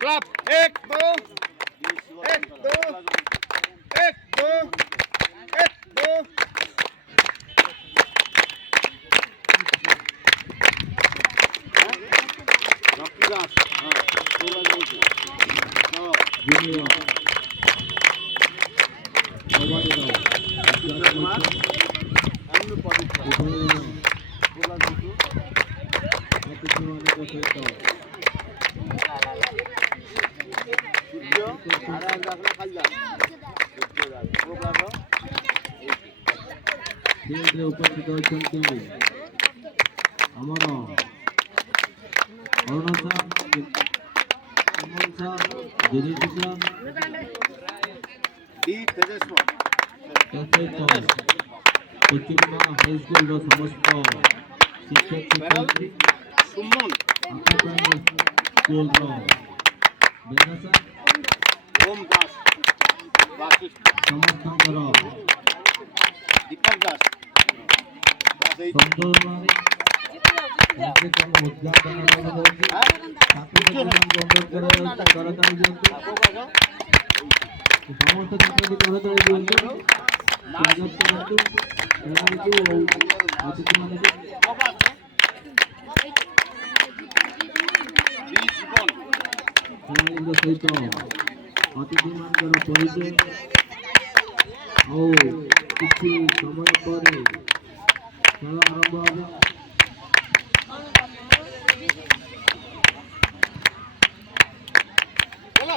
क्लब 1 2 1 2 1 2 1 2 रॉकीदास हां जूनियर अन्य पवित्र बोला दूसरो उपस्थित होती आमर अरुणा हाईस्कूल समस्त शिक्षक शिक्षयित्री सुमन स्कूल ओम दास समस्त दीपक दास सहित अतिथि मान परिचय और किसी समय पर खेल आरंभ हो पिला